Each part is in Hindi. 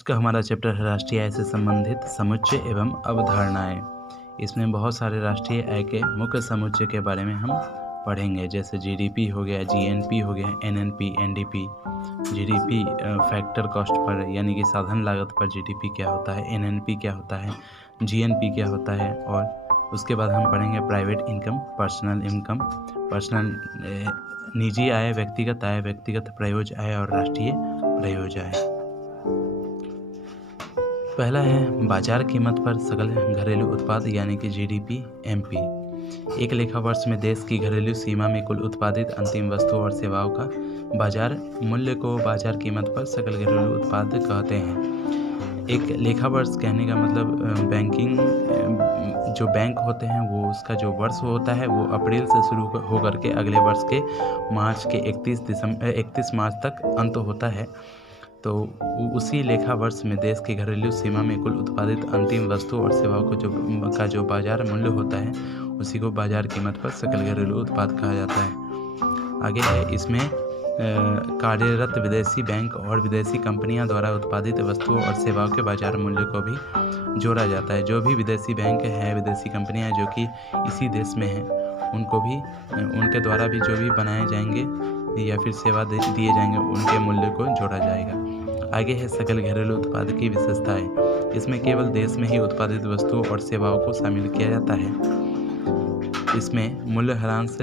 इसका हमारा चैप्टर है राष्ट्रीय आय से संबंधित समुच्चय एवं अवधारणाएं। इसमें बहुत सारे राष्ट्रीय आय के मुख्य समुच्चय के बारे में हम पढ़ेंगे, जैसे जीडीपी हो गया, जीएनपी हो गया, NNP, NDP. GDP factor cost per यानी कि साधन लागत पर जीडीपी क्या होता है, एनएनपी क्या होता है, जीएनपी क्या होता है, और उसके बाद हम पढ़ेंगे private income, personal income, personal निजी आय, व्यक्तिगत प्रयोज्य आय और राष्ट्रीय प्रयोज्य आय। पहला है बाजार कीमत पर सकल घरेलू उत्पाद यानी कि जीडीपी एमपी। एक लेखा वर्ष में देश की घरेलू सीमा में कुल उत्पादित अंतिम वस्तुओं और सेवाओं का बाजार मूल्य को बाजार कीमत पर सकल घरेलू उत्पाद कहते हैं। एक लेखा वर्ष कहने का मतलब बैंकिंग जो बैंक होते हैं वो उसका जो वर्ष होता है वो अप्रैल से शुरू होकर के अगले वर्ष के मार्च के 31 मार्च तक अंत होता है। तो उसी लेखा वर्ष में देश की घरेलू सीमा में कुल उत्पादित अंतिम वस्तु और सेवाओं को जो बाजार मूल्य होता है उसी को बाजार कीमत पर सकल घरेलू उत्पाद कहा जाता है। आगे है इसमें कार्यरत विदेशी बैंक और विदेशी कंपनियां द्वारा उत्पादित वस्तुओं और सेवाओं के बाजार मूल्य को भी जोड़ा जाता है। जो भी विदेशी बैंक हैं, विदेशी कंपनियां जो कि इसी देश में हैं, उनको भी उनके द्वारा भी जो भी बनाए जाएंगे या फिर सेवा दिए जाएंगे उनके मूल्य को जोड़ा जाएगा। आगे है सकल घरेलू उत्पाद की विशेषताएं। इसमें केवल देश में ही उत्पादित वस्तुओं और सेवाओं को शामिल किया जाता है। इसमें मूल्य ह्रास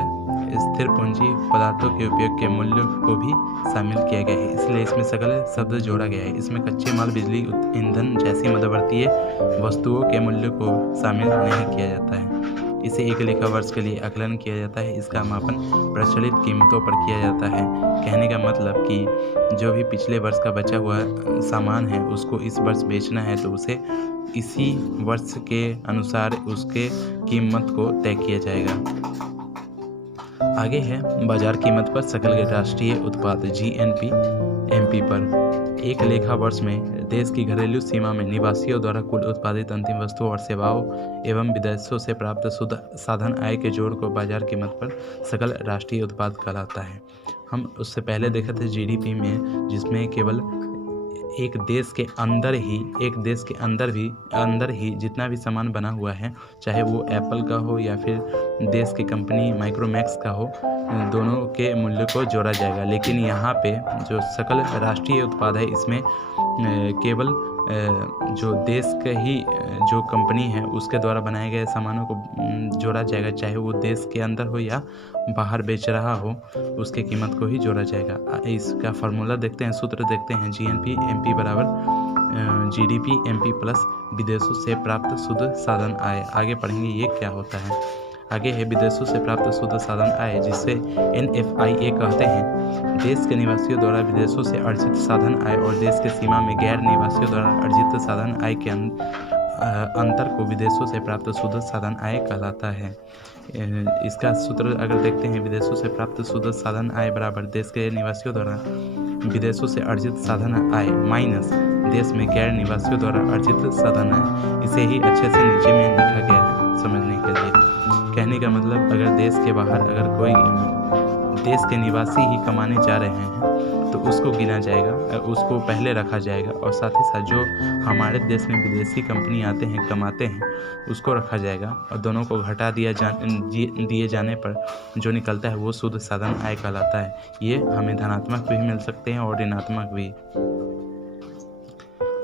स्थिर पूंजी पदार्थों के उपयोग के मूल्य को भी शामिल किया गया है, इसलिए इसमें सकल शब्द जोड़ा गया है। इसमें कच्चे माल, बिजली, ईंधन जैसी मध्यवर्तीय वस्तुओं के मूल्य को शामिल नहीं किया जाता है। इसे एक लेखा वर्ष के लिए आकलन किया जाता है। इसका मापन प्रचलित कीमतों पर किया जाता है। कहने का मतलब कि जो भी पिछले वर्ष का बचा हुआ सामान है उसको इस वर्ष बेचना है तो उसे इसी वर्ष के अनुसार उसके कीमत को तय किया जाएगा। आगे है बाजार कीमत पर सकल राष्ट्रीय उत्पाद जीएनपी एमपी पर। एक लेखा वर्ष में देश की घरेलू सीमा में निवासियों द्वारा कुल उत्पादित अंतिम वस्तुओं और सेवाओं एवं विदेशों से प्राप्त शुद्ध साधन आय के जोड़ को बाजार कीमत पर सकल राष्ट्रीय उत्पाद कहलाता है। हम उससे पहले देखे थे जीडीपी में, जिसमें केवल एक देश के अंदर ही जितना भी सामान बना हुआ है, चाहे वो एप्पल का हो या फिर देश की कंपनी माइक्रोमैक्स का हो, दोनों के मूल्य को जोड़ा जाएगा। लेकिन यहाँ पे जो सकल राष्ट्रीय उत्पाद है इसमें केवल जो देश के ही जो कंपनी है उसके द्वारा बनाए गए सामानों को जोड़ा जाएगा, चाहे वो देश के अंदर हो या बाहर बेच रहा हो, उसके कीमत को ही जोड़ा जाएगा। इसका फार्मूला देखते हैं, सूत्र देखते हैं। जीएनपी एमपी बराबर जीडीपी एमपी प्लस विदेशों से प्राप्त शुद्ध साधन आय। आगे पढ़ेंगे ये क्या होता है। आगे है विदेशों से प्राप्त शुद्ध साधन आय, जिसे NFIA कहते हैं। देश के निवासियों द्वारा विदेशों से अर्जित साधन आय और देश के सीमा में गैर निवासियों द्वारा अर्जित साधन आय के अंतर को विदेशों से प्राप्त शुद्ध साधन आय कहलाता है। इसका सूत्र अगर देखते हैं, विदेशों से प्राप्त शुद्ध साधन आय बराबर देश के निवासियों द्वारा विदेशों से अर्जित साधन आय माइनस देश में गैर निवासियों द्वारा अर्जित साधन आय। इसे ही अच्छे से नीचे में लिखा गया है समझने के लिए। कहने का मतलब अगर देश के बाहर अगर कोई देश के निवासी ही कमाने जा रहे हैं तो उसको गिना जाएगा, उसको पहले रखा जाएगा, और साथ ही साथ जो हमारे देश में विदेशी कंपनी आते हैं कमाते हैं उसको रखा जाएगा, और दोनों को घटा दिए जाने पर जो निकलता है वो शुद्ध साधन आय कहलाता है। ये हमें धनात्मक भी मिल सकते हैं और ऋणात्मक भी।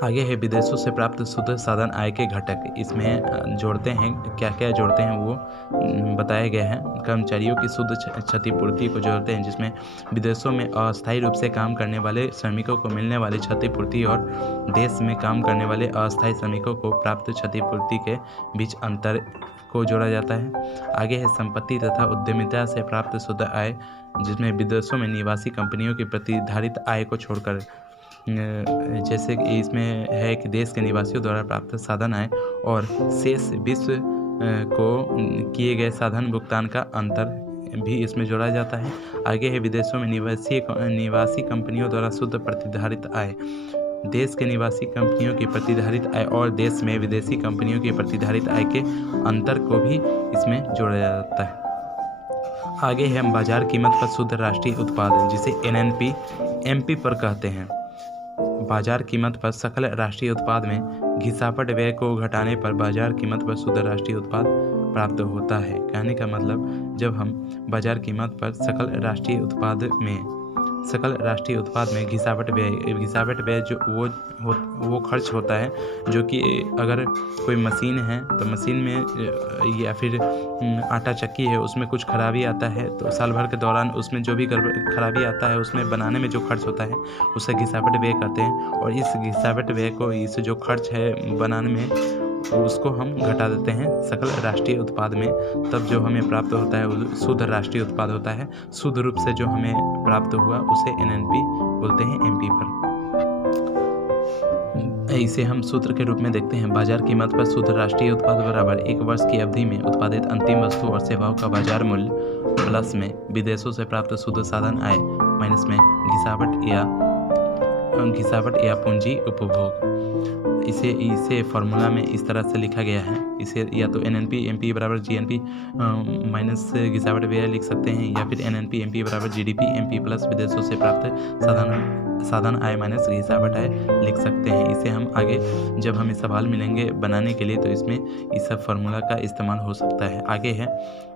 आगे है विदेशों से प्राप्त शुद्ध साधन आय के घटक। इसमें जोड़ते हैं, क्या क्या जोड़ते हैं वो बताया गया है। कर्मचारियों की शुद्ध क्षतिपूर्ति को जोड़ते हैं, जिसमें विदेशों में अस्थायी रूप से काम करने वाले श्रमिकों को मिलने वाली क्षतिपूर्ति और देश में काम करने वाले अस्थायी श्रमिकों को प्राप्त क्षतिपूर्ति के बीच अंतर को जोड़ा जाता है। आगे है संपत्ति तथा उद्यमिता से प्राप्त शुद्ध आय, जिसमें विदेशों में निवासी कंपनियों की प्रतिधारित आय को छोड़कर, जैसे कि इसमें है कि देश के निवासियों द्वारा प्राप्त साधन आय और शेष विश्व को किए गए साधन भुगतान का अंतर भी इसमें जोड़ा जाता है। आगे है विदेशों में निवासी कंपनियों द्वारा शुद्ध प्रतिधारित आय, देश के निवासी कंपनियों की प्रतिधारित आय और देश में विदेशी कंपनियों की प्रतिधारित आय के अंतर को भी इसमें जोड़ा जाता है। आगे है हम बाजार कीमत पर शुद्ध राष्ट्रीय उत्पाद, जिसे NNP MP पर कहते हैं। बाजार कीमत पर सकल राष्ट्रीय उत्पाद में घिसापट व्यय को घटाने पर बाजार कीमत पर शुद्ध राष्ट्रीय उत्पाद प्राप्त होता है। कहने का मतलब जब हम बाजार कीमत पर सकल राष्ट्रीय उत्पाद में घिसावट व्यय जो वो खर्च होता है, जो कि अगर कोई मशीन है तो मशीन में या फिर आटा चक्की है उसमें कुछ खराबी आता है तो साल भर के दौरान उसमें जो भी खराबी आता है उसमें बनाने में जो खर्च होता है उसे घिसावट व्यय कहते हैं। और इस घिसावट व्यय को, इस जो खर्च है बनाने में, उसको हम घटा देते हैं सकल राष्ट्रीय उत्पाद में। तब जो हमें प्राप्त होता है वो शुद्ध राष्ट्रीय उत्पाद होता है। शुद्ध रूप से जो हमें प्राप्त हुआ उसे एनएनपी बोलते हैं एमपी पर। इसे हम सूत्र के रूप में देखते हैं। बाजार कीमत पर शुद्ध राष्ट्रीय उत्पाद बराबर एक वर्ष की अवधि में उत्पादित अंतिम वस्तु और सेवाओं का बाजार मूल्य प्लस में विदेशों से प्राप्त शुद्ध साधन आय माइनस में घिसावट या पूंजी उपभोग। इसे फॉर्मूला में इस तरह से लिखा गया है। इसे या तो एनएनपी एमपी बराबर जीएनपी माइनस घिसावट व्यय लिख सकते हैं, या फिर एनएनपी एमपी बराबर जीडीपी एमपी प्लस विदेशों से प्राप्त साधन आय माइनस घिसावट आय लिख सकते हैं। इसे हम आगे जब हमें सवाल मिलेंगे बनाने के लिए तो इसमें इस सब फार्मूला का इस्तेमाल हो सकता है। आगे है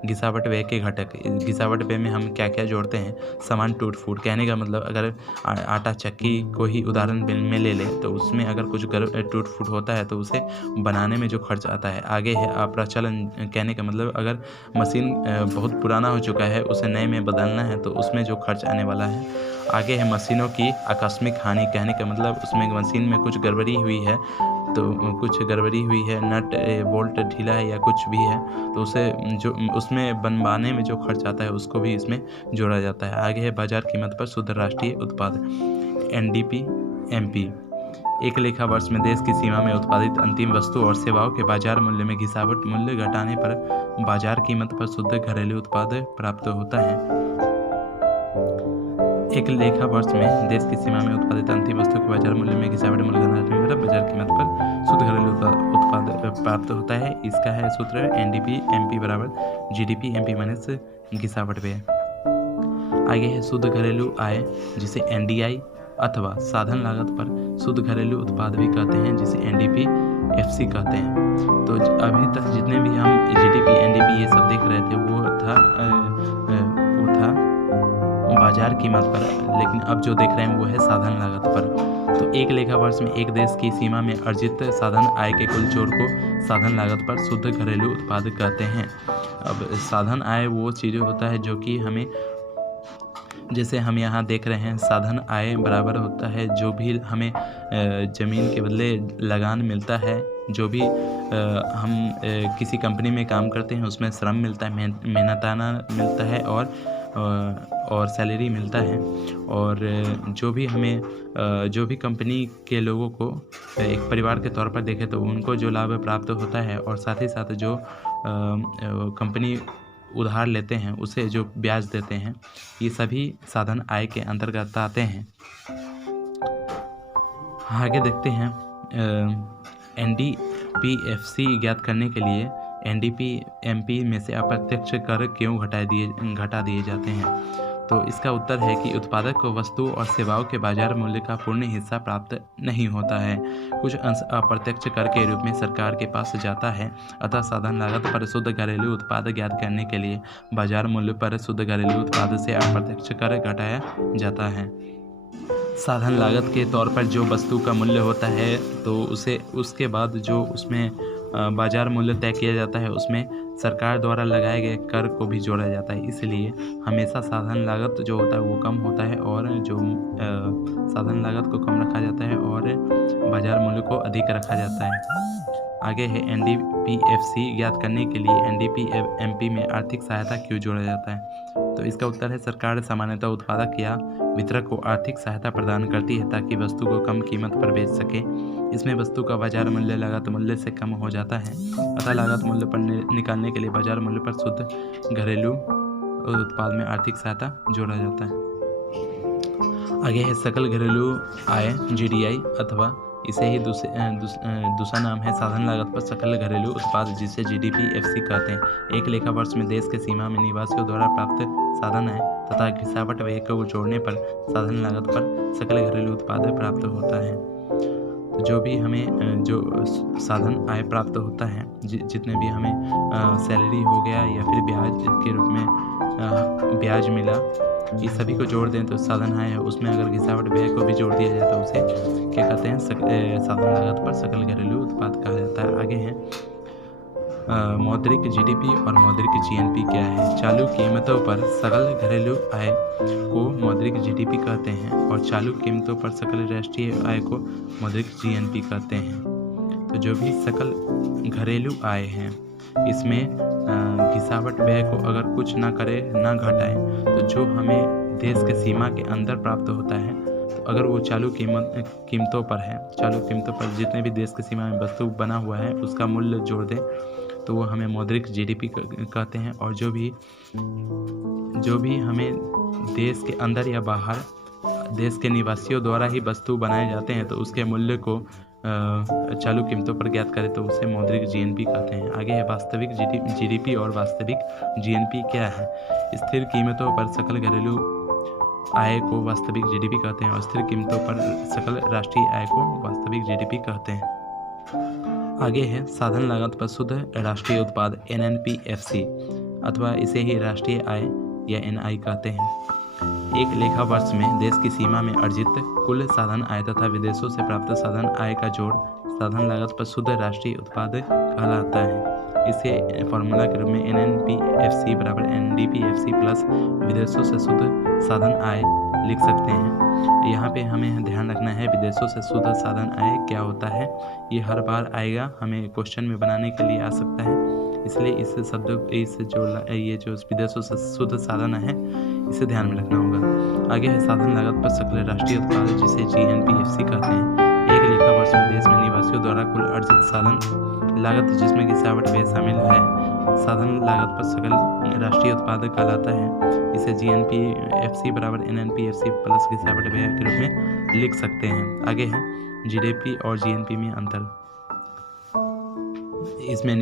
घिसावट व्यय के घटक। घिसावट व्यय में हम क्या क्या जोड़ते हैं? सामान टूट फूट। कहने का मतलब अगर आटा चक्की को ही उदाहरण में ले लें तो उसमें अगर कुछ टूट फूट होता है तो उसे बनाने में जो खर्च आता है। आगे है अप्रचलन। कहने का मतलब अगर मशीन बहुत पुराना हो चुका है उसे नए में बदलना है तो उसमें जो खर्च आने वाला है। आगे है मशीनों की आकस्मिक हानि। कहने का मतलब उसमें मशीन में कुछ गड़बड़ी हुई है नट बोल्ट ढीला है या कुछ भी है तो उसे जो उसमें बनवाने में जो खर्च आता है उसको भी इसमें जोड़ा जाता है। आगे है बाजार कीमत पर शुद्ध राष्ट्रीय उत्पाद एनडीपी एमपी। एक लेखा वर्ष में देश की सीमा में उत्पादित अंतिम वस्तु और सेवाओं के बाजार मूल्य में घिसावट मूल्य घटाने पर बाजार कीमत पर शुद्ध घरेलू उत्पाद प्राप्त होता है। एक लेखा वर्ष में देश की सीमा में उत्पादित अंतिम वस्तु के बाजार मूल्य में घिसावट मूल्य घटाने पर बाजार कीमत पर शुद्ध घरेलू उत्पाद प्राप्त होता है। इसका है सूत्र एनडीपी एमपी बराबर जीडीपी एमपी माइनस घिसावट व्यय। आगे है शुद्ध घरेलू आय जिसे एनडीआई अथवा साधन लागत पर शुद्ध घरेलू उत्पाद भी कहते हैं, जिसे एनडीपी एफसी कहते हैं। तो अभी तक जितने भी हम जीडीपी एनडीपी ये सब देख रहे थे वो था बाजार कीमत पर, लेकिन अब जो देख रहे हैं वो है साधन लागत पर। तो एक लेखा वर्ष में एक देश की सीमा में अर्जित साधन आय के कुल जोड़ को साधन लागत पर शुद्ध घरेलू उत्पाद कहते हैं। अब साधन आय वो चीज़ें होता है जो कि हमें, जैसे हम यहाँ देख रहे हैं साधन आय बराबर होता है जो भी हमें ज़मीन के बदले लगान मिलता है, जो भी हम किसी कंपनी में काम करते हैं उसमें श्रम मिलता है, मेहनताना मिलता है और सैलरी मिलता है। और जो भी हमें जो भी कंपनी के लोगों को एक परिवार के तौर पर देखें तो उनको जो लाभ प्राप्त होता है, और साथ ही साथ जो कंपनी उधार लेते हैं उसे जो ब्याज देते हैं, ये सभी साधन आय के अंतर्गत आते हैं। आगे देखते हैं एनडीपीएफसी ज्ञात करने के लिए एनडीपी एमपी में से अप्रत्यक्ष कर क्यों घटा दिए जाते हैं। तो इसका उत्तर है कि उत्पादक को वस्तु और सेवाओं के बाजार मूल्य का पूर्ण हिस्सा प्राप्त नहीं होता है। कुछ अंश अप्रत्यक्ष कर के रूप में सरकार के पास जाता है। अतः साधन लागत पर शुद्ध घरेलू उत्पाद ज्ञात करने के लिए बाजार मूल्य पर शुद्ध घरेलू उत्पाद से अप्रत्यक्ष कर घटाया जाता है। साधन लागत के तौर पर जो वस्तु का मूल्य होता है तो उसके बाद जो उसमें बाजार मूल्य तय किया जाता है उसमें सरकार द्वारा लगाए गए कर को भी जोड़ा जाता है। इसलिए हमेशा साधन लागत जो होता है वो कम होता है और जो साधन लागत को कम रखा जाता है और बाजार मूल्य को अधिक रखा जाता है। आगे है एनडीपीएफसी ज्ञात करने के लिए एनडीपीएमपी में आर्थिक सहायता क्यों जोड़ा जाता है। तो इसका उत्तर है सरकार सामान्यतः उत्पादक या वितरक को आर्थिक सहायता प्रदान करती है ताकि वस्तु को कम कीमत पर बेच सके। इसमें वस्तु का बाजार मूल्य लागत मूल्य से कम हो जाता है। अतः लागत मूल्य पर निकालने के लिए बाजार मूल्य पर शुद्ध घरेलू उत्पाद में आर्थिक सहायता जोड़ा जाता है। आगे है सकल घरेलू आय जीडीआई, अथवा इसे ही दूसरा नाम है साधन लागत पर सकल घरेलू उत्पाद, जिसे जीडीपीएफसी कहते हैं। एक लेखा वर्ष में देश के सीमा में निवासियों द्वारा प्राप्त साधन आय तथा घिसावट व्यय को जोड़ने पर साधन लागत पर सकल घरेलू उत्पाद प्राप्त होता है। तो जो भी हमें जो साधन आय प्राप्त होता है, जितने भी हमें सैलरी हो गया या फिर ब्याज के रूप में ब्याज मिला, ये सभी को जोड़ दें तो साधन आय है। उसमें अगर घिसावट व्यय को भी जोड़ दिया जाए तो उसे क्या कहते हैं, साधन लागत पर सकल घरेलू उत्पाद कहा जाता है। आगे है मौद्रिक जीडीपी और मौद्रिक जीएनपी क्या है। चालू कीमतों पर सकल घरेलू आय को मौद्रिक जीडीपी कहते हैं और चालू कीमतों पर सकल राष्ट्रीय आय को मौद्रिक जीएनपी कहते हैं। तो जो भी सकल घरेलू आय है, इसमें घिसावट व्यय को अगर कुछ ना करे ना घटाए, तो जो हमें देश के सीमा के अंदर प्राप्त होता है, तो अगर वो चालू कीमतों पर है, चालू कीमतों पर जितने भी देश की सीमा में वस्तु बना हुआ है उसका मूल्य जोड़ दें तो वो हमें मौद्रिक जीडीपी कहते हैं। और जो भी हमें देश के अंदर या बाहर देश के निवासियों द्वारा ही वस्तु बनाए जाते हैं तो उसके मूल्य को चालू कीमतों पर ज्ञात करें तो उसे मौद्रिक जीएनपी कहते हैं। आगे है वास्तविक जीडीपी और वास्तविक जीएनपी क्या है। स्थिर कीमतों पर सकल घरेलू आय को वास्तविक जीडीपी कहते हैं और स्थिर कीमतों पर सकल राष्ट्रीय आय को वास्तविक जीडीपी कहते हैं। आगे है साधन लागत पर शुद्ध राष्ट्रीय उत्पाद एनएनपीएफसी अथवा इसे ही राष्ट्रीय आय या एनआई कहते हैं। एक लेखा वर्ष में देश की सीमा में अर्जित कुल साधन आय तथा विदेशों से प्राप्त साधन आय का जोड़ साधन लागत पर शुद्ध राष्ट्रीय उत्पाद कहलाता है। इसे फॉर्मूला के रूप में एनएनपीएफसी बराबर एनडीपीएफसी प्लस विदेशों से शुद्ध साधन आय लिख सकते हैं। यहाँ पे हमें ध्यान रखना है विदेशों से शुद्ध साधन आय क्या होता है, ये हर बार आएगा, हमें क्वेश्चन में बनाने के लिए आ सकता है, इसलिए इस शब्द ये जो विदेशों से शुद्ध साधन है इसे ध्यान में रखना होगा। आगे है साधन लागत पर सकल राष्ट्रीय उत्पाद जिसे जीएनपीएफसी कहते हैं। एक लेखा वर्ष में देश में निवासियों द्वारा कुल अर्जित साधन लागत जिसमें घिसावट व्यय शामिल है साधन लागत पर सकल राष्ट्रीय उत्पाद कहलाता है। इसे जीएनपीएफसी बराबर एनएनपीएफसी प्लस घिसावट व्यय के रूप में लिख सकते हैं। आगे है जीडीपी और जीएनपी में अंतर। इसमें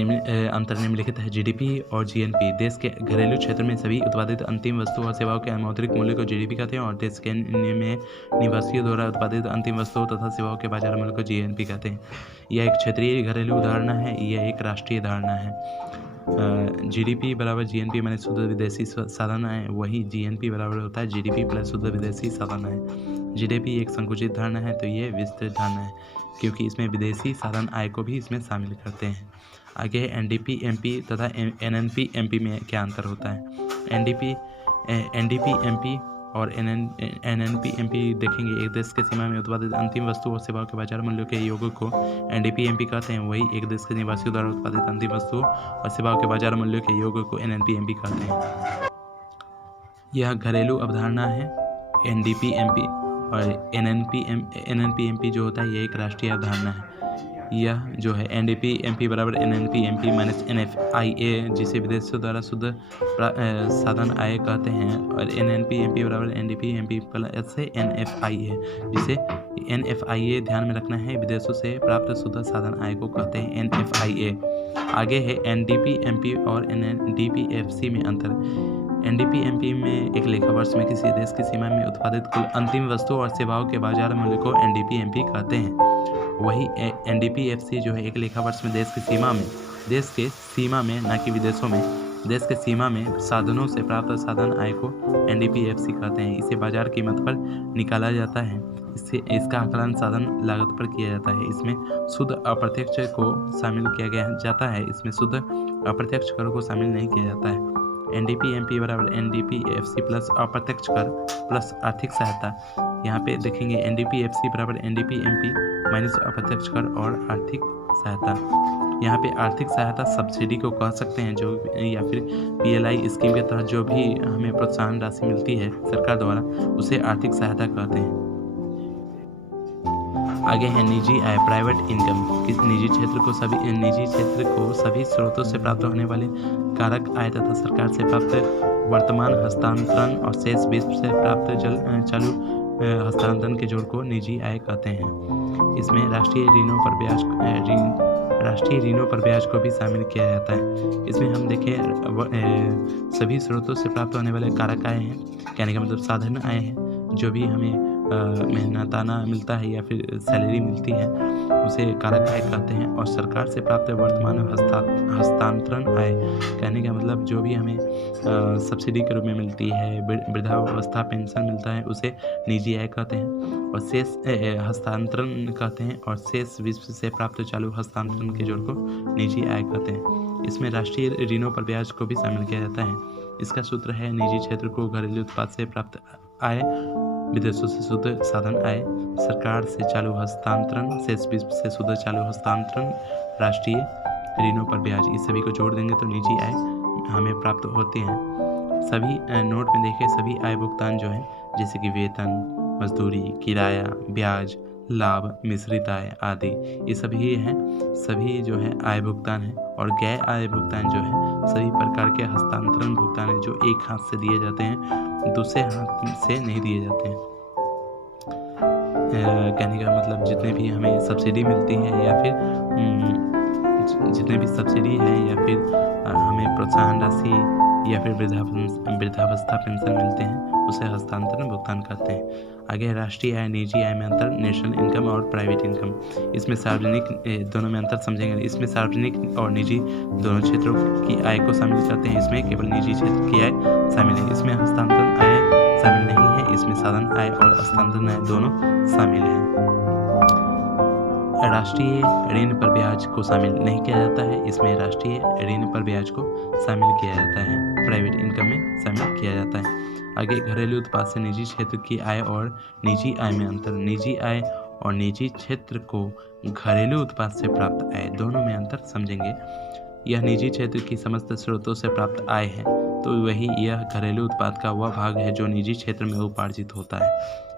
अंतर निम्नलिखित है। जीडीपी और जीएनपी देश के घरेलू क्षेत्र में सभी उत्पादित अंतिम वस्तु और सेवाओं के मौद्रिक मूल्य को जीडीपी कहते हैं और देश के में निवासियों द्वारा उत्पादित अंतिम वस्तुओं तथा सेवाओं के बाजार मूल्य को जीएनपी कहते हैं। यह एक क्षेत्रीय घरेलू धारणा है, यह एक राष्ट्रीय धारणा है। जीडीपी बराबर जीएनपी माने शुद्ध विदेशी साधन आय, वही जीएनपी बराबर होता है जीडीपी प्लस शुद्ध विदेशी साधन आय। जीडीपी एक संकुचित धारणा है तो ये विस्तृत धारणा है क्योंकि इसमें विदेशी साधन आय को भी इसमें शामिल करते हैं। आगे है एनडीपीएमपी तथा एनएनपीएमपी में क्या अंतर होता है। एनडीपीएमपी और एनएनपीएमपी देखेंगे। एक देश के सीमा में उत्पादित अंतिम वस्तु और सेवाओं के बाजार मूल्यों के योग को एनडीपीएमपी कहते हैं, वही एक देश के निवासियों द्वारा उत्पादित अंतिम वस्तु और सेवाओं के बाजार मूल्यों के योग को एनएनपीएमपी कहते हैं। यह घरेलू अवधारणा है एनडीपीएमपी और एनएनपीएमपी जो होता है यह एक राष्ट्रीय अवधारणा है। यह जो है एनडीपीएमपी बराबर एनएनपीएमपी माइनस एनएफआईए जिसे विदेशों द्वारा शुद्ध साधन आय कहते हैं और एनएनपीएमपी बराबर एनडीपीएमपी प्लस एनएफआईए जिसे एनएफआईए ध्यान में रखना है, विदेशों से प्राप्त शुद्ध साधन आय को कहते हैं एनएफआईए। आगे है एनडीपीएमपी और एनडीपीएफसी में अंतर। एनडीपीएमपी में एक लेखा वर्ष में किसी देश की सीमा में उत्पादित कुल अंतिम वस्तुओं और सेवाओं के बाजार मूल्य को एनडीपीएमपी कहते हैं। वही एनडीपीएफसी जो है एक लेखा वर्ष में देश के सीमा में न कि विदेशों में, देश के सीमा में साधनों से प्राप्त साधन आय को एनडीपीएफसी कहते हैं। इसे बाजार कीमत पर निकाला जाता है। इसका आकलन साधन लागत पर किया जाता है। इसमें शुद्ध अप्रत्यक्ष को शामिल किया जाता है, इसमें शुद्ध अप्रत्यक्ष कर को शामिल नहीं किया जाता है। एनडीपीएमपी बराबर एनडीपीएफसी प्लस अप्रत्यक्ष कर प्लस आर्थिक सहायता। यहाँ पे देखेंगे एनडीपीएफसी बराबर एनडीपीएमपी माइनस अप्रत्यक्ष कर और आर्थिक सहायता। यहाँ पे आर्थिक सहायता सब्सिडी को कह सकते हैं जो या फिर पीएलआई स्कीम के तहत जो भी हमें प्रोत्साहन राशि मिलती है सरकार द्वारा उसे आर्थिक सहायता कहते हैं। आगे है निजी आय प्राइवेट इनकम। निजी क्षेत्र को सभी स्रोतों से प्राप्त होने वाले कारक आय तथा सरकार से प्राप्त वर्तमान हस्तांतरण और शेष विश्व से प्राप्त चालू हस्तांतरण के जोड़ को निजी आय कहते हैं। इसमें राष्ट्रीय ऋणों पर ब्याज को भी शामिल किया जाता है। इसमें हम देखें सभी स्रोतों से प्राप्त होने वाले कारक आय हैं, कहने का मतलब साधन आय हैं, जो भी हमें मेहनताना मिलता है या फिर सैलरी मिलती है उसे कारक आय कहते हैं। और सरकार से प्राप्त वर्तमान हस्तांतरण आय कहने का मतलब जो भी हमें सब्सिडी के रूप में मिलती है, वृद्धावस्था पेंशन मिलता है, उसे निजी आय कहते हैं। और शेष हस्तांतरण कहते हैं। और शेष विश्व से प्राप्त चालू हस्तांतरण के जोड़ को निजी आय कहते हैं। इसमें राष्ट्रीय ऋणों पर ब्याज को भी शामिल किया जाता है। इसका सूत्र है निजी क्षेत्र को घरेलू उत्पाद से प्राप्त आय, विदेशों से शुद्ध साधन आय, सरकार से चालू हस्तांतरण, शेष विश्व से शुद्ध चालू हस्तांतरण, राष्ट्रीय ऋणों पर ब्याज, इस सभी को जोड़ देंगे तो निजी आय हमें प्राप्त होते हैं। सभी नोट में देखें सभी आय भुगतान जो है जैसे कि वेतन, मजदूरी, किराया, ब्याज, लाभ, मिश्रित आय आदि, ये सभी हैं, सभी जो है आय भुगतान है। और गैर आय भुगतान जो है सभी प्रकार के हस्तांतरण भुगतान है जो एक हाथ से दिए जाते हैं, दूसरे हाथ से नहीं दिए जाते हैं। कहने का मतलब जितने भी हमें सब्सिडी मिलती है या फिर जितने भी सब्सिडी है या फिर हमें प्रोत्साहन राशि या फिर वृद्धावस्था पेंशन मिलते हैं उसे हस्तांतरण भुगतान कहते हैं। आगे राष्ट्रीय आय, निजी आय में अंतर, नेशनल इनकम और प्राइवेट इनकम। इसमें सार्वजनिक दोनों में अंतर समझेंगे। इसमें सार्वजनिक और निजी दोनों क्षेत्रों की आय को शामिल करते हैं। इसमें केवल निजी क्षेत्र की आय शामिल है। इसमें हस्तांतरण आय शामिल नहीं है। इसमें साधन आय और हस्तांतरण आय दोनों शामिल हैं। राष्ट्रीय ऋण पर ब्याज को शामिल नहीं किया जाता है। इसमें राष्ट्रीय ऋण पर ब्याज को शामिल किया जाता है, प्राइवेट इनकम में शामिल किया जाता है। आगे घरेलू उत्पाद से निजी क्षेत्र की आय और निजी आय में अंतर। निजी आय और निजी क्षेत्र को घरेलू उत्पाद से प्राप्त आय दोनों में अंतर समझेंगे। यह निजी क्षेत्र की समस्त स्रोतों से प्राप्त आय है तो वही यह घरेलू उत्पाद का वह भाग है जो निजी क्षेत्र में उपार्जित होता है।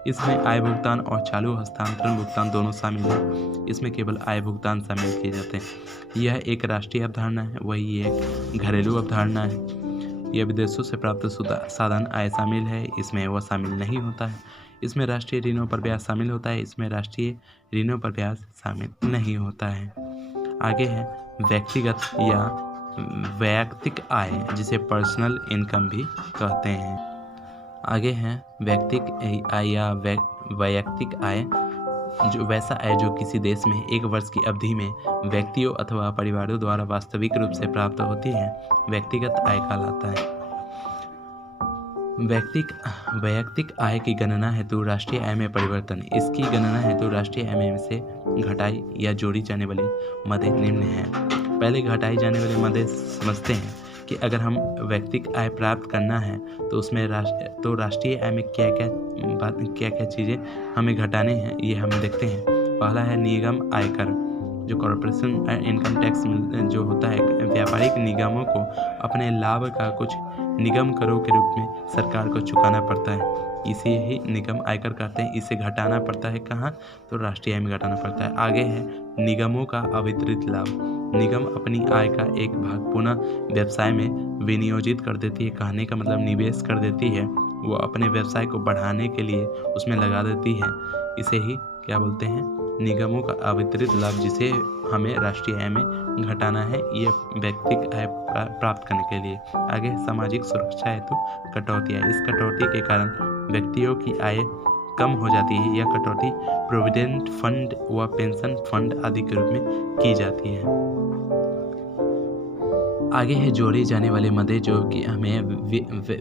इसमें आय भुगतान और चालू हस्तांतरण भुगतान दोनों शामिल हैं। इसमें केवल आय भुगतान शामिल किए जाते हैं। यह एक राष्ट्रीय अवधारणा है, वही एक घरेलू अवधारणा है। यह विदेशों से प्राप्त साधन आय शामिल है, इसमें वह शामिल नहीं होता है। इसमें राष्ट्रीय ऋणों पर ब्याज शामिल होता है, इसमें राष्ट्रीय ऋणों पर ब्याज शामिल नहीं होता है। आगे है व्यक्तिगत या वैयक्तिक आय, जिसे पर्सनल इनकम भी कहते हैं। आगे है व्यक्तिगत आय या वैयक्तिक आय, जो वैसा आय जो किसी देश में एक वर्ष की अवधि में व्यक्तियों अथवा परिवारों द्वारा वास्तविक रूप से प्राप्त होती है, व्यक्तिगत आय कहलाता है। वैयक्तिक आय की गणना हेतु राष्ट्रीय आय में परिवर्तन। इसकी गणना हेतु राष्ट्रीय आय में से घटाई या जोड़ी जाने वाली मदें निम्न हैं। पहले घटाई जाने वाली मदें समझते हैं कि अगर हम व्यक्तिगत आय प्राप्त करना है तो उसमें राष्ट्रीय आय में क्या क्या चीज़ें हमें घटाने हैं ये हम देखते हैं। पहला है निगम आयकर, जो कॉर्पोरेशन इनकम टैक्स जो होता है, व्यापारिक निगमों को अपने लाभ का कुछ निगम करों के रूप में सरकार को चुकाना पड़ता है, इसे ही निगम आयकर कहते हैं। इसे घटाना पड़ता है कहाँ, तो राष्ट्रीय आय में घटाना पड़ता है। आगे है निगमों का अवितरित लाभ। निगम अपनी आय का एक भाग पुनः व्यवसाय में विनियोजित कर देती है, कहने का मतलब निवेश कर देती है, वो अपने व्यवसाय को बढ़ाने के लिए उसमें लगा देती है। इसे ही क्या बोलते हैं, निगमों का अवितरित लाभ, जिसे हमें राष्ट्रीय आय में घटाना है ये व्यक्तिगत आय प्राप्त करने के लिए। आगे सामाजिक सुरक्षा हेतु कटौती है। इस कटौती के कारण व्यक्तियों की आय कम हो जाती है। यह कटौती प्रोविडेंट फंड व पेंशन फंड आदि के रूप में की जाती है। आगे है जोड़ी जाने वाले मदें, जो कि हमें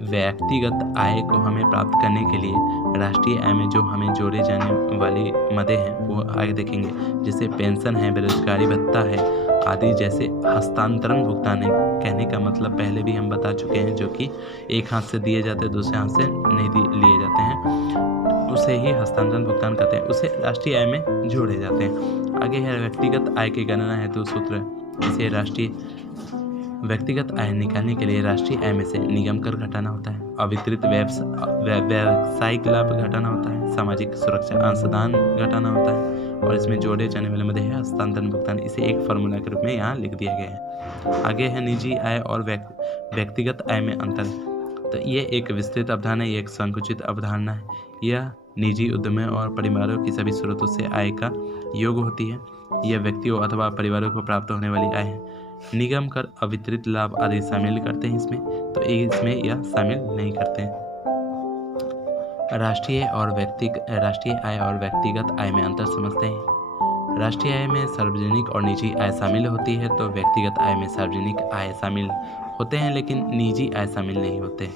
व्यक्तिगत आय को हमें प्राप्त करने के लिए राष्ट्रीय आय में जो हमें जोड़े जाने वाली मदें हैं वो आगे देखेंगे। जैसे पेंशन है, बेरोजगारी भत्ता है आदि। जैसे हस्तांतरण भुगतान है, कहने का मतलब पहले भी हम बता चुके हैं, जो कि एक हाथ से दिए जाते हैं, दूसरे हाथ से नहीं लिए जाते हैं, उसे ही हस्तांतरण भुगतान कहते हैं, उसे राष्ट्रीय आय में जोड़े जाते हैं। आगे है व्यक्तिगत आय की गणना हेतु सूत्र। इसे राष्ट्रीय व्यक्तिगत आय निकालने के लिए राष्ट्रीय आय में से निगम कर घटाना होता है, अवितरित व्यावसायिक लाभ घटाना होता है, सामाजिक सुरक्षा अंशदान घटाना होता है, और इसमें जोड़े जाने वाले मदे है हस्तांतरण भुगतान। इसे एक फार्मूला के रूप में यहाँ लिख दिया गया है। आगे है निजी आय और व्यक्तिगत आय में अंतर। तो ये एक विस्तृत अवधारणा है, ये एक संकुचित अवधारणा है। यह निजी उद्यमों और परिवारों की सभी स्रोतों से आय का योग होती है। यह व्यक्तियों अथवा परिवारों को प्राप्त होने वाली आय है। निगम कर, अवितरित लाभ आदि शामिल करते हैं इसमें, तो इसमें यह शामिल नहीं करते हैं। राष्ट्रीय आय और व्यक्तिगत आय में अंतर समझते हैं। राष्ट्रीय आय में सार्वजनिक और निजी आय शामिल होती है, तो व्यक्तिगत आय में सार्वजनिक आय शामिल होते हैं लेकिन निजी आय शामिल नहीं होते।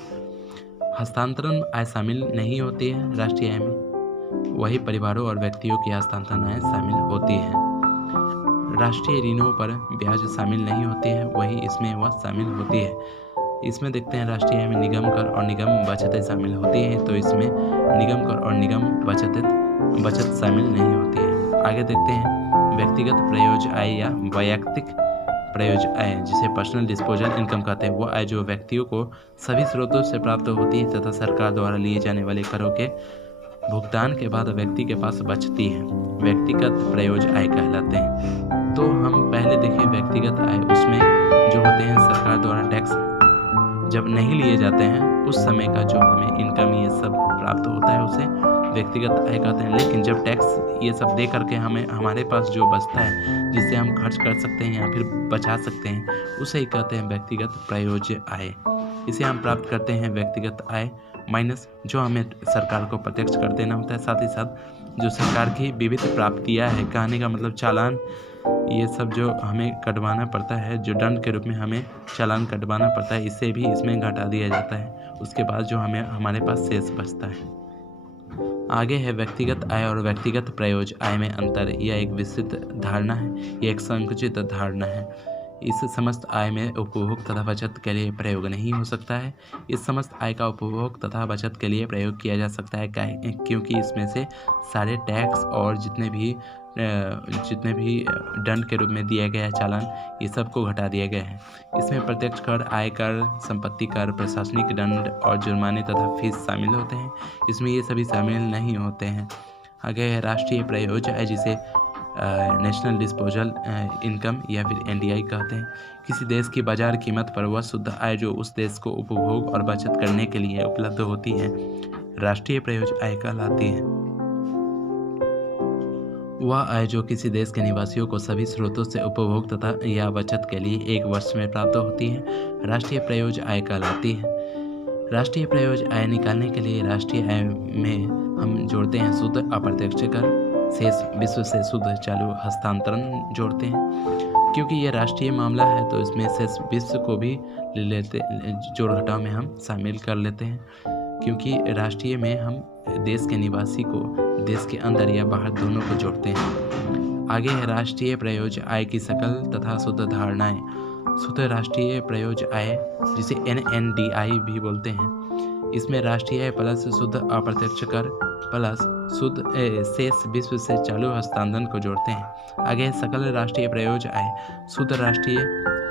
हस्तांतरण आय शामिल नहीं होती है राष्ट्रीय आय में, वही परिवारों और व्यक्तियों की हस्तांतरण आय शामिल होती है। राष्ट्रीय ऋणों पर ब्याज शामिल नहीं होती है, वही इसमें वह शामिल होती है। इसमें देखते हैं राष्ट्रीय आय में निगम कर और निगम बचतें शामिल होती हैं, तो इसमें निगम कर और निगम बचत शामिल नहीं होती है। आगे देखते हैं व्यक्तिगत प्रयोज्य आय या वैयक्तिक प्रयोज्य आय, जिसे पर्सनल डिस्पोजल इनकम कहते हैं। वो आय जो व्यक्तियों को सभी स्रोतों से प्राप्त होती है तथा सरकार द्वारा लिए जाने वाले करों के भुगतान के बाद व्यक्ति के पास बचती है, व्यक्तिगत प्रयोज्य आय कहलाते हैं। तो हम पहले देखें व्यक्तिगत आय, उसमें जो होते हैं सरकार द्वारा टैक्स जब नहीं लिए जाते हैं उस समय का जो हमें इनकम ये सब प्राप्त होता है उसे व्यक्तिगत आय कहते हैं। लेकिन जब टैक्स ये सब दे करके हमारे पास जो बचता है जिससे हम खर्च कर सकते हैं या फिर बचा सकते हैं, उसे ही कहते हैं व्यक्तिगत प्रयोज्य आय। इसे हम प्राप्त करते हैं व्यक्तिगत आय माइनस जो हमें सरकार को प्रत्यक्ष कर देना होता है, साथ ही साथ जो सरकार की विविध प्राप्तियां है, कहने का मतलब चालान, ये सब जो हमें कटवाना पड़ता है, जो दंड के रूप में हमें चालान कटवाना पड़ता है, इससे भी इसमें घटा दिया जाता है। उसके बाद जो हमारे पास शेष बचता है। आगे है व्यक्तिगत आय और व्यक्तिगत प्रयोज्य आय में अंतर। यह एक विस्तृत धारणा है, यह एक संकुचित धारणा है। इस समस्त आय में उपभोग तथा बचत के लिए प्रयोग नहीं हो सकता है। इस समस्त आय का उपभोग तथा बचत के लिए प्रयोग किया जा सकता है क्योंकि इसमें से सारे टैक्स और जितने भी दंड के रूप में दिया गया है चालान, ये सब को घटा दिया गया है। इसमें प्रत्यक्ष कर, आय कर, संपत्ति कर, प्रशासनिक दंड और जुर्माने तथा फीस शामिल होते हैं। इसमें ये सभी शामिल नहीं होते हैं। आगे है राष्ट्रीय प्रयोज्य आय, जिसे नेशनल डिस्पोजल इनकम या फिर NDI कहते हैं। किसी देश की बाजार कीमत पर वह शुद्ध आय जो उस देश को उपभोग और बचत करने के लिए उपलब्ध होती है, राष्ट्रीय प्रयोज्य आय कहलाती है। वह आय जो किसी देश के निवासियों को सभी स्रोतों से उपभोग तथा या बचत के लिए एक वर्ष में प्राप्त होती है, राष्ट्रीय प्रयोज्य आय कहलाती है। राष्ट्रीय प्रयोज्य आय निकालने के लिए राष्ट्रीय आय में हम जोड़ते हैं शुद्ध अप्रत्यक्ष कर, शेष विश्व से शुद्ध चालू हस्तांतरण जोड़ते हैं। क्योंकि ये राष्ट्रीय मामला है तो इसमें शेष विश्व को भी ले लेते, जोड़ घटाव में हम शामिल कर लेते हैं। क्योंकि राष्ट्रीय में हम देश के निवासी को देश के अंदर या बाहर दोनों को जोड़ते हैं। आगे है राष्ट्रीय प्रयोज्य आय की सकल तथा शुद्ध धारणाएं। शुद्ध राष्ट्रीय प्रयोज्य आय, जिसे NNDI भी बोलते हैं, इसमें राष्ट्रीय आय प्लस शुद्ध अप्रत्यक्ष कर प्लस शुद्ध शेष विश्व से चालू हस्तांतरण को जोड़ते हैं। आगे सकल राष्ट्रीय प्रयोज्य आय, शुद्ध राष्ट्रीय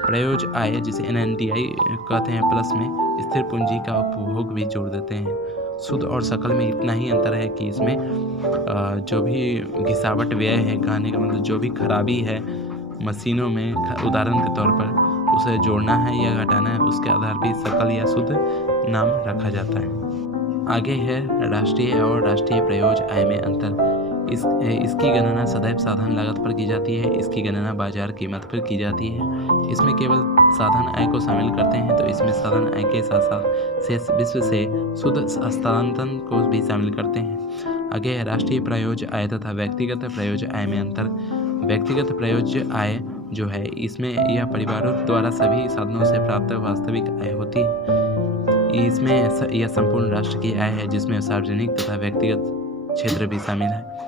प्रयोज्य आय, जिसे NNDI कहते हैं, प्लस में स्थिर पूंजी का उपभोग भी जोड़ देते हैं। शुद्ध और सकल में इतना ही अंतर है कि इसमें जो भी घिसावट व्यय है, कहने का मतलब जो भी खराबी है मशीनों में, उदाहरण के तौर पर उसे जोड़ना है या घटाना है, उसके आधार पर सकल या शुद्ध नाम रखा जाता है। आगे है राष्ट्रीय और राष्ट्रीय प्रयोज्य आय में अंतर। इसकी गणना सदैव साधन लागत पर की जाती है, इसकी गणना बाजार कीमत पर की जाती है। इसमें केवल साधन आय को शामिल करते हैं, तो इसमें साधन आय के साथ साथ शेष विश्व से शुद्ध हस्तांतरण को भी शामिल करते हैं। आगे है राष्ट्रीय प्रयोज्य आय तथा व्यक्तिगत प्रयोज्य आय में अंतर। व्यक्तिगत प्रयोज्य आय जो है, इसमें यह परिवारों द्वारा सभी साधनों से प्राप्त वास्तविक आय होती है। इसमें यह संपूर्ण राष्ट्र की आय है, जिसमें सार्वजनिक तथा व्यक्तिगत क्षेत्र भी शामिल है।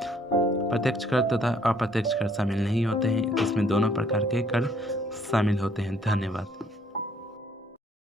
प्रत्यक्ष कर तथा अप्रत्यक्ष कर शामिल नहीं होते हैं, इसमें दोनों प्रकार के कर शामिल होते हैं। धन्यवाद।